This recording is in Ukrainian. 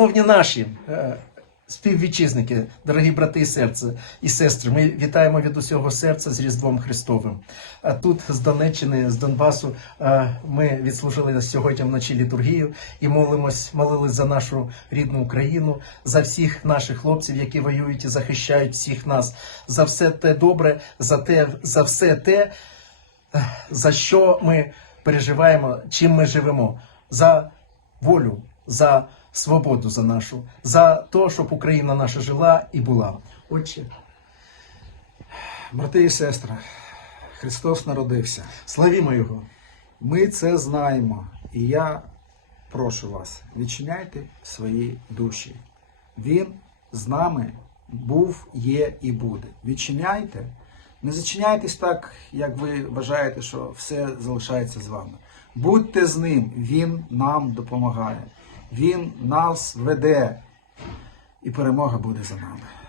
Шановні наші е, співвітчизники, дорогі брати і серце і сестри, ми вітаємо від усього серця з Різдвом Христовим. А тут з Донеччини, з Донбасу, е, ми відслужили сьогодні вночі літургію і молимось, молились за нашу рідну Україну, за всіх наших хлопців, які воюють і захищають всіх нас, за все те добре, за те, за все те, е, за що ми переживаємо, чим ми живемо, за волю, за свободу за нашу, за те, щоб Україна наша жила і була. Отче, Брати і сестри, Христос народився. славімо Його. Ми це знаємо. І я прошу вас, відчиняйте свої душі. Він з нами був, є і буде. Відчиняйте. Не зачиняйтесь так, як ви вважаєте, що все залишається з вами. Будьте з ним, Він нам допомагає. Він нас веде, і перемога буде за нами.